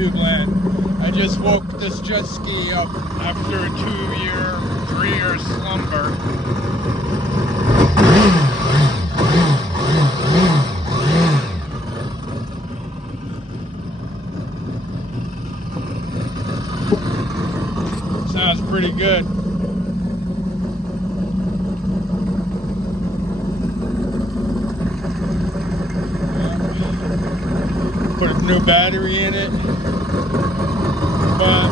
YouTube land. I just woke this jet ski up after a 3-year slumber. Sounds pretty good. Put a new battery in it, but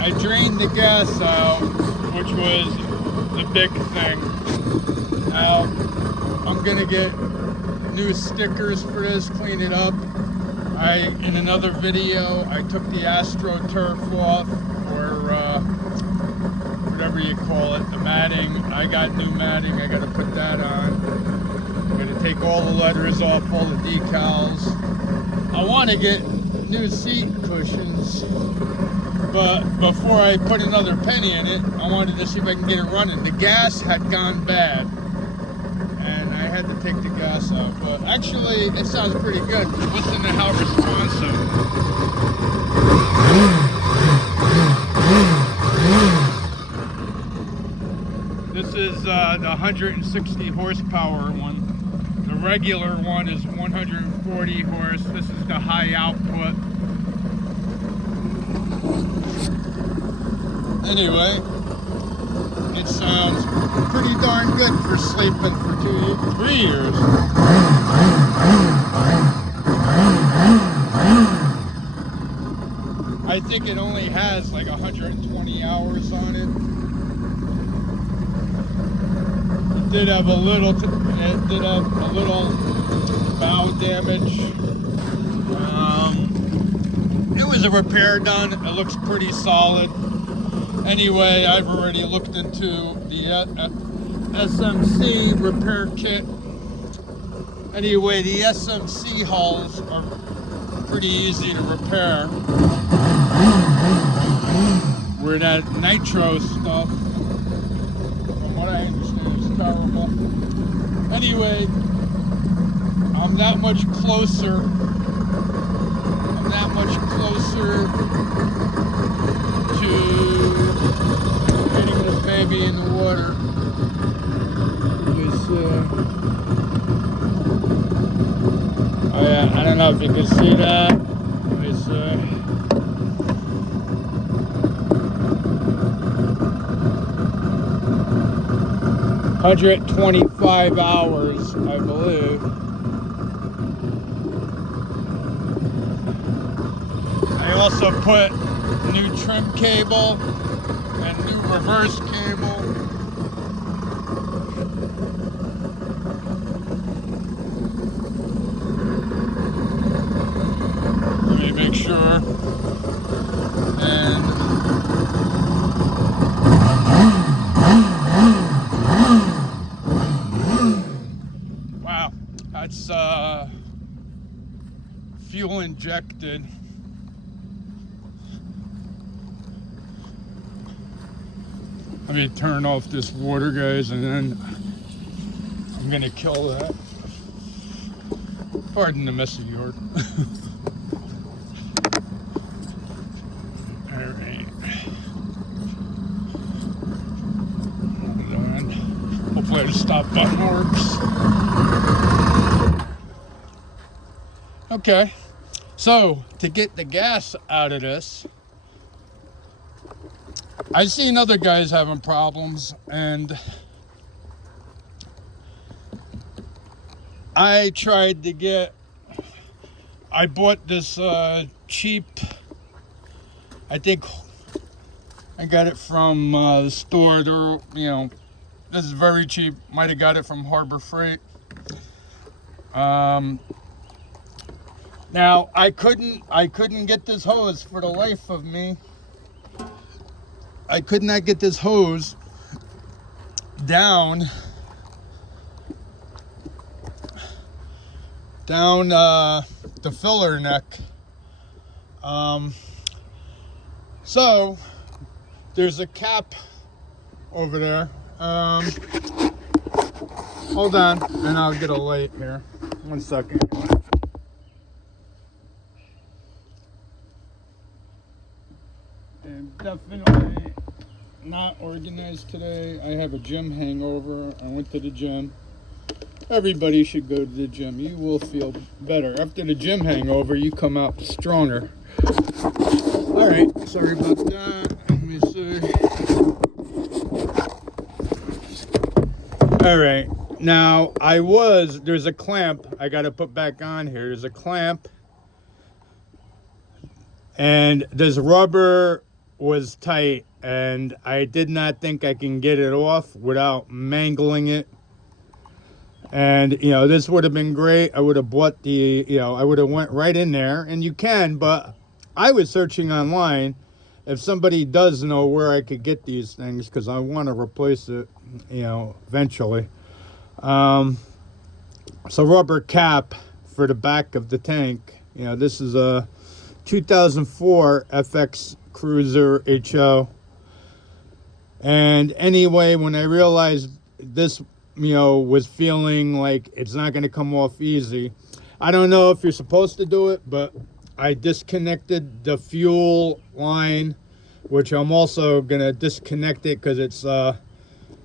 I drained the gas out, which was the big thing. Now I'm gonna get new stickers for this, clean it up. In another video, I took the AstroTurf off, or whatever you call it, the matting. I got new matting, I gotta put that on. I'm gonna take all the letters off, all the decals. I wanna get new seat cushions, but before I put another penny in it, I wanted to see if I can get it running. The gas had gone bad, and I had to take the gas out, but actually it sounds pretty good. Listen to how responsive. This is the 160 horsepower one. The regular one is 140 horse. This is the high output. Anyway, it sounds pretty darn good for sleeping for 3 years. I think it only has like 120 hours on it. It did have a little bow damage. It was a repair done. It looks pretty solid. Anyway, I've already looked into the SMC repair kit. Anyway, the SMC hulls are pretty easy to repair. Where that nitro stuff, from what I understand, is terrible. Anyway, I'm that much closer to getting this baby in the water. Oh yeah, I don't know if you can see that. It's 125 hours, I believe. I also put new trim cable and new reverse cable. Let me make sure. And wow, that's fuel injected. Let me turn off this water, guys, and then I'm gonna kill that. Pardon the messy yard. Alright. Hold on. Hopefully the stop button works. Okay. So, to get the gas out of this, I've seen other guys having problems, and I tried to get, I bought this cheap, I think I got it from the store. They're, you know, this is very cheap. Might have got it from Harbor Freight. Now I couldn't get this hose for the life of me. I could not get this hose down the filler neck. So there's a cap over there. Hold on, and I'll get a light here. 1 second. And definitely not organized today. I have a gym hangover. I went to the gym. Everybody should go to the gym. You will feel better. After the gym hangover, you come out stronger. All right, sorry about that. Let me see. All right, now there's a clamp I got to put back on here. There's a clamp, and this rubber was tight, and I did not think I can get it off without mangling it. And, this would have been great. I would have bought I would have went right in there, and you can, but I was searching online if somebody does know where I could get these things, because I want to replace it, eventually. So rubber cap for the back of the tank. This is a 2004 FX Cruiser HO. And anyway, when I realized this was feeling like it's not going to come off easy. I don't know if you're supposed to do it, but I disconnected the fuel line, which I'm also going to disconnect it because it's,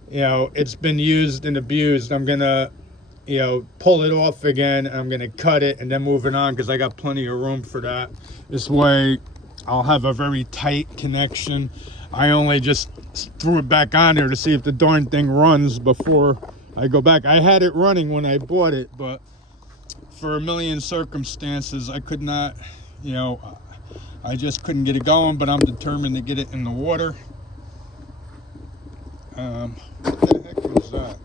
it's been used and abused. I'm going to, pull it off again. I'm going to cut it and then move it on because I got plenty of room for that. This way I'll have a very tight connection. I only just threw it back on there to see if the darn thing runs before I go back. I had it running when I bought it, but for a million circumstances, I could not, I just couldn't get it going, but I'm determined to get it in the water. What the heck was that?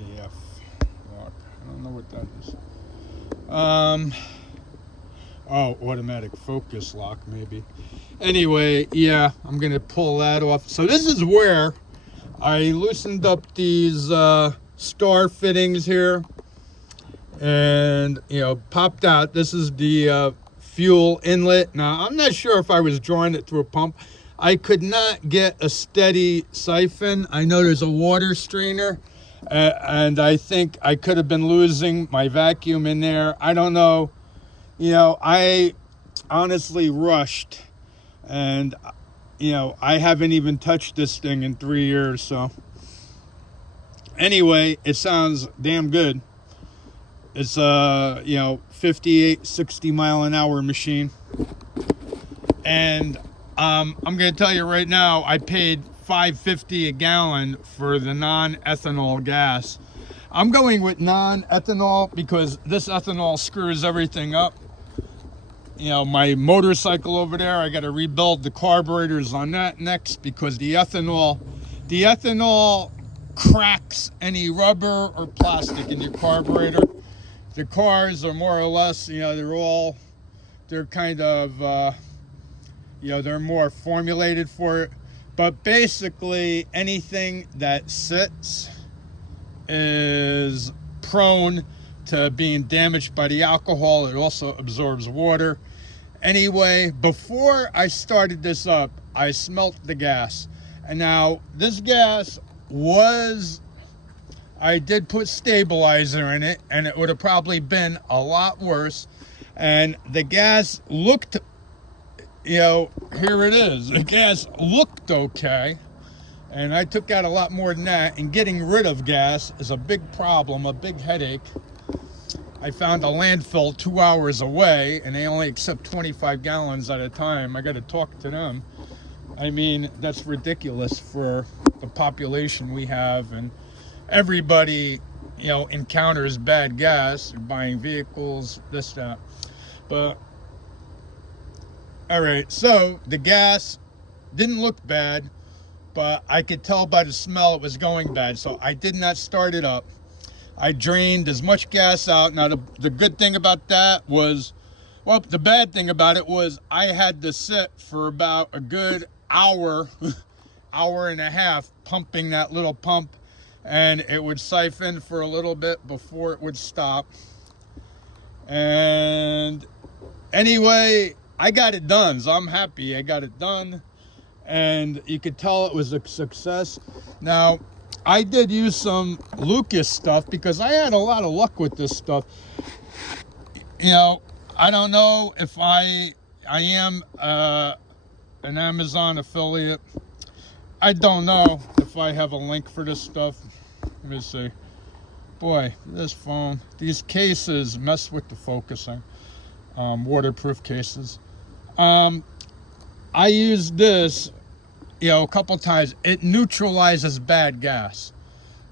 Yeah, lock. I don't know what that is. Oh, automatic focus lock, maybe. Anyway, yeah, I'm going to pull that off. So this is where I loosened up these star fittings here and, popped out. This is the fuel inlet. Now, I'm not sure if I was drawing it through a pump. I could not get a steady siphon. I know there's a water strainer, and I think I could have been losing my vacuum in there. I don't know. I honestly rushed, and I haven't even touched this thing in 3 years. So anyway, it sounds damn good. It's a 58, 60 mile an hour machine, and I'm gonna tell you right now, I paid $5.50 a gallon for the non-ethanol gas. I'm going with non-ethanol because this ethanol screws everything up. My motorcycle over there, I got to rebuild the carburetors on that next because the ethanol cracks any rubber or plastic in your carburetor. The cars are more or less, they're kind of, they're more formulated for it. But basically, anything that sits is prone to being damaged by the alcohol. It also absorbs water. Anyway, before I started this up, I smelt the gas. And now, this gas I did put stabilizer in it, and it would have probably been a lot worse. And the gas looked, here it is. The gas looked okay. And I took out a lot more than that. And getting rid of gas is a big problem, a big headache. I found a landfill 2 hours away, and they only accept 25 gallons at a time. I got to talk to them. I mean, that's ridiculous for the population we have, and everybody, encounters bad gas. They're buying vehicles, this, that. But, all right, so the gas didn't look bad, but I could tell by the smell it was going bad, so I did not start it up. I drained as much gas out. Now, the good thing about that was, well, the bad thing about it was I had to sit for about a good hour, hour and a half, pumping that little pump, and it would siphon for a little bit before it would stop. And anyway, I got it done, so I'm happy I got it done. And you could tell it was a success. Now, I did use some Lucas stuff because I had a lot of luck with this stuff. You know, I don't know if I am an Amazon affiliate. I don't know if I have a link for this stuff. Let me see. Boy, this phone, these cases mess with the focusing. Waterproof cases. I used this, you know, a couple times. It neutralizes bad gas,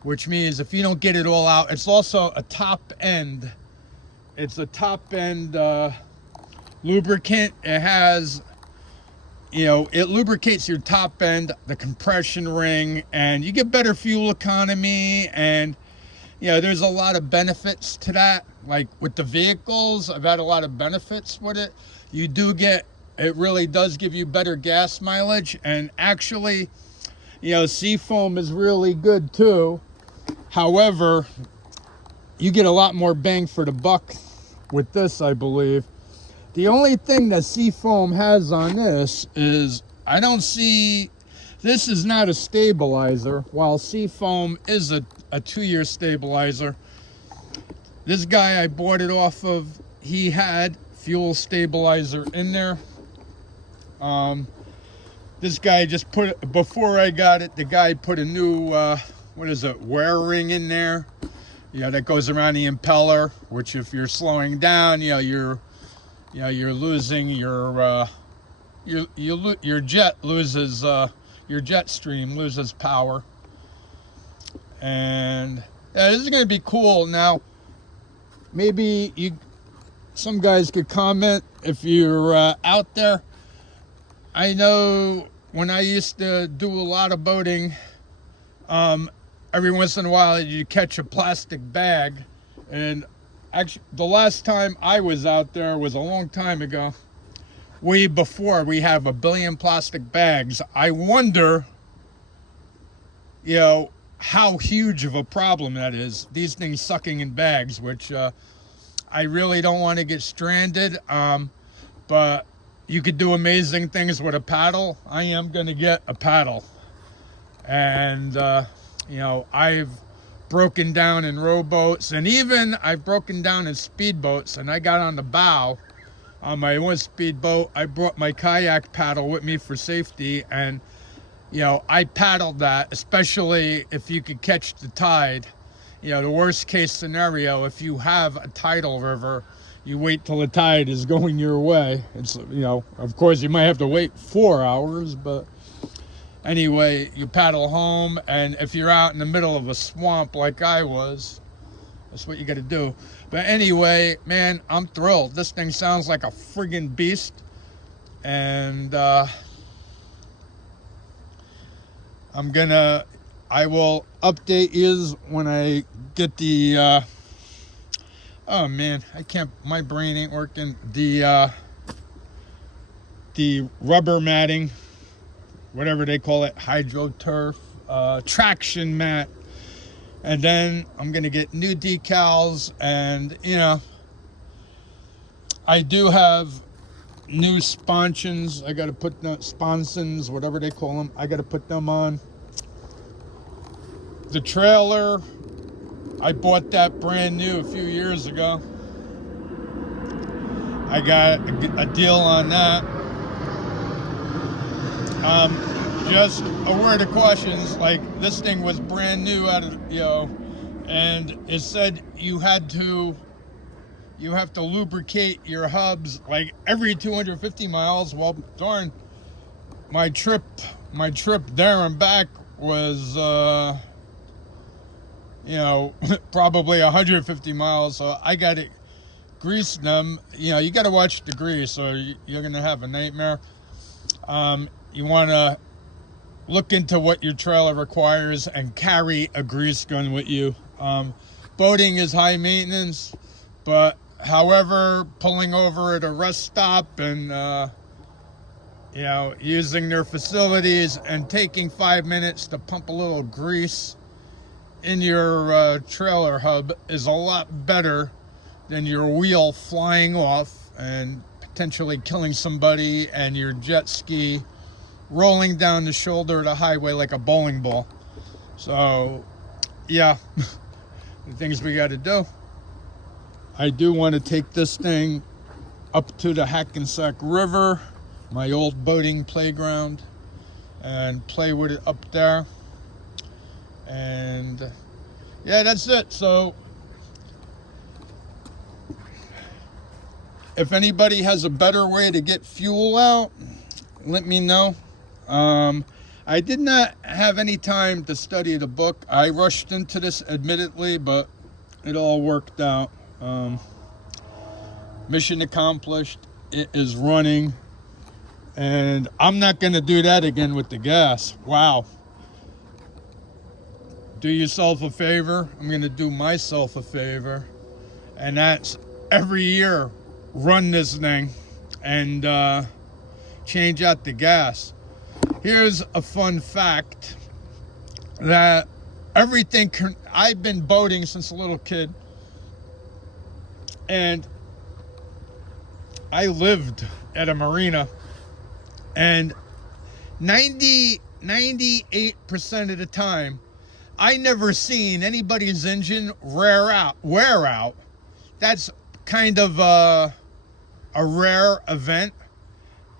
which means if you don't get it all out, it's also a top end. It's a top end lubricant. It has, you know, it lubricates your top end, the compression ring, and you get better fuel economy. And, you know, there's a lot of benefits to that. Like with the vehicles, I've had a lot of benefits with it. You do get, it really does give you better gas mileage. And actually, you know, Seafoam is really good too. However, you get a lot more bang for the buck with this, I believe. The only thing that Seafoam has on this is, I don't see, this is not a stabilizer, while Seafoam is a 2-year stabilizer. This guy I bought it off of, he had fuel stabilizer in there. This guy just put, before I got it, the guy put a new, what is it, wear ring in there. You know, that goes around the impeller, which if you're slowing down, you know, you're losing your jet loses, your jet stream loses power. And yeah, this is going to be cool. Now, maybe some guys could comment if you're out there. I know when I used to do a lot of boating, every once in a while you catch a plastic bag. And actually, the last time I was out there was a long time ago. Way before we have 1 billion plastic bags. I wonder, you know, how huge of a problem that is. These things sucking in bags, which I really don't want to get stranded. But you could do amazing things with a paddle. I am going to get a paddle. And, you know, I've broken down in rowboats, and even I've broken down in speedboats, and I got on the bow. On my one speedboat, I brought my kayak paddle with me for safety, and, you know, I paddled that, especially if you could catch the tide. You know, the worst case scenario, if you have a tidal river, you wait till the tide is going your way. It's, you know, of course you might have to wait 4 hours, but anyway, you paddle home, and if you're out in the middle of a swamp like I was, that's what you got to do. But anyway, man, I'm thrilled. This thing sounds like a friggin' beast. And I will update you when I get the, oh man, my brain ain't working. The rubber matting, whatever they call it, hydroturf, traction mat. And then I'm going to get new decals, and, you know, I do have new sponsions. I got to put the sponsons, whatever they call them, I got to put them on. The trailer, I bought that brand new a few years ago. I got a deal on that. Just a word of caution, like, this thing was brand new out of, you know, and it said you have to lubricate your hubs like every 250 miles. Well, darn, my trip there and back was, you know, probably 150 miles. So I got to grease them. You know, you got to watch the grease, or you're going to have a nightmare. You want to look into what your trailer requires and carry a grease gun with you. Boating is high maintenance, but however, pulling over at a rest stop and, you know, using their facilities and taking 5 minutes to pump a little grease in your trailer hub is a lot better than your wheel flying off and potentially killing somebody, and your jet ski rolling down the shoulder of the highway like a bowling ball. So, yeah, the things we got to do. I do want to take this thing up to the Hackensack River, my old boating playground, and play with it up there. And yeah, that's it. So if anybody has a better way to get fuel out, let me know. I did not have any time to study the book. I rushed into this, admittedly, but it all worked out. Mission accomplished. It is running. And I'm not going to do that again with the gas. Wow. Do yourself a favor. I'm going to do myself a favor. And that's every year, run this thing and change out the gas. Here's a fun fact that I've been boating since a little kid. And I lived at a marina. And 98% of the time, I never seen anybody's engine wear out. That's kind of a rare event.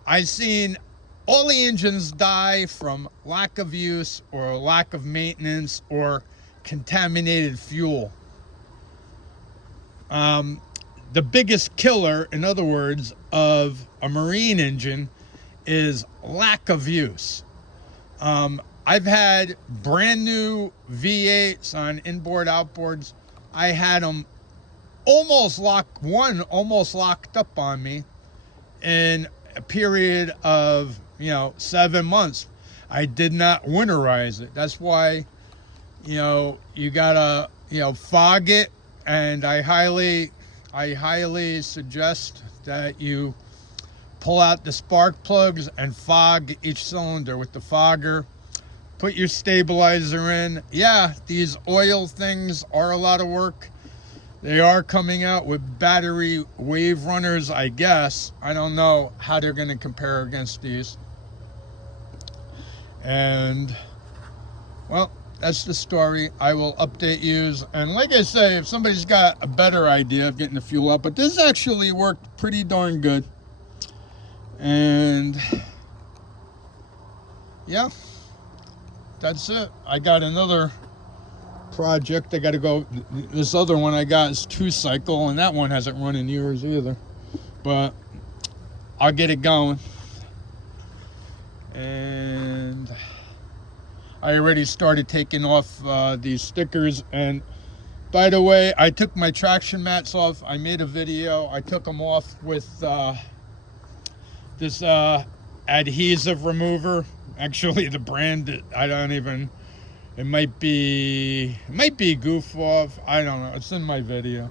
I've seen all the engines die from lack of use or lack of maintenance or contaminated fuel. The biggest killer, in other words, of a marine engine is lack of use. I've had brand new V8s on inboard outboards. I had them almost locked up on me in a period of 7 months. I did not winterize it. That's why you gotta fog it, and I highly suggest that you pull out the spark plugs and fog each cylinder with the fogger. Put your stabilizer in. Yeah, these oil things are a lot of work. They are coming out with battery WaveRunners, I guess. I don't know how they're going to compare against these. And, well, that's the story. I will update you. And like I say, if somebody's got a better idea of getting the fuel up, but this actually worked pretty darn good. And yeah, that's it. I got another project I got to go. This other one I got is 2-cycle, and that one hasn't run in years either, but I'll get it going. And I already started taking off these stickers. And by the way, I took my traction mats off. I made a video. I took them off with this adhesive remover. Actually, the brand, I don't even, it might be Goof Off. I don't know. It's in my video.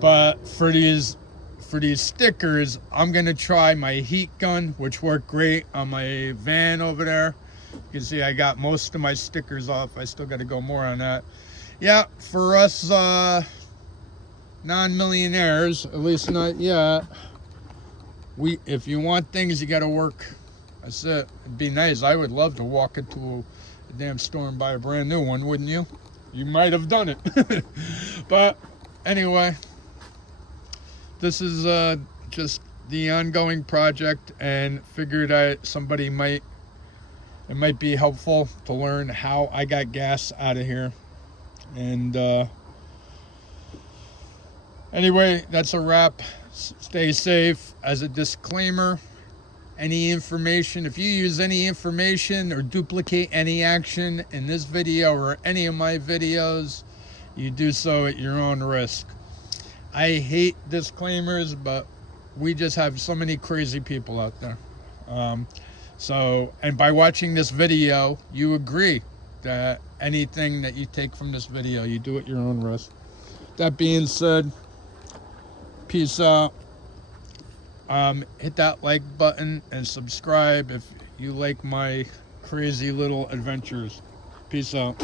But for these stickers, I'm gonna try my heat gun, which worked great on my van over there. You can see I got most of my stickers off. I still got to go more on that. Yeah, for us non-millionaires, at least not yet. If you want things, you got to work. That's it. It'd be nice. I would love to walk into a damn store and buy a brand new one, wouldn't you? You might have done it. But anyway, this is just the ongoing project, and figured it might be helpful to learn how I got gas out of here. And anyway, that's a wrap. Stay safe. As a disclaimer, any information, if you use any information or duplicate any action in this video or any of my videos, you do so at your own risk. I hate disclaimers, but we just have so many crazy people out there. And by watching this video, you agree that anything that you take from this video, you do at your own risk. That being said, peace out. Hit that like button and subscribe if you like my crazy little adventures. Peace out.